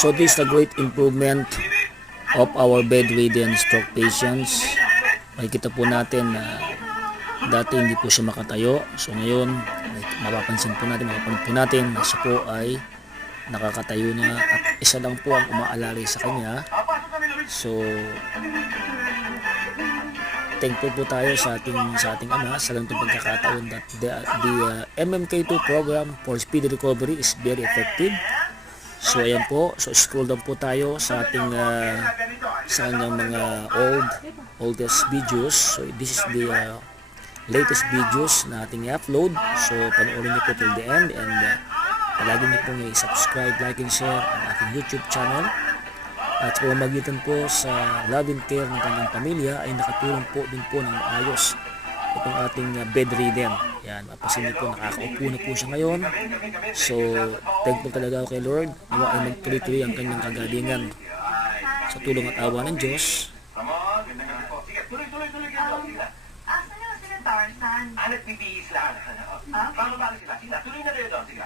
So this is a great improvement of our bedridden stroke patients. Makikita po natin na dati hindi po siya makatayo. So ngayon, mapapansin po natin, mapapanood po natin na siya po ay nakakatayo na at isa lang po ang umaalalay sa kanya. So thankful po tayo sa ating ama sa ganitong pagkakataon that the MMK2 program for speedy recovery is very effective. So ayan po, so scroll down po tayo sa ating sa kanyang mga oldest videos. So this is the latest videos na ating i-upload. So panoorin niyo po till the end, and palagi niyo pong i-subscribe, like, and share ang ating YouTube channel. At sa pamamagitan po sa love and care ng kanyang pamilya ay nakatulong po din po ng maayos itong ating bedridden. Yan, mapasin niyo po, nakakaupo na po siya ngayon. So thankful talaga ako kay Lord, nawa ay magtuloy-tuloy ang kanyang kagalingan sa tulong at awa ng Diyos. Asan yung sila Tarzan? Nagtitiis lang. Paano ba sila? Tuloy na kayo doon, sige.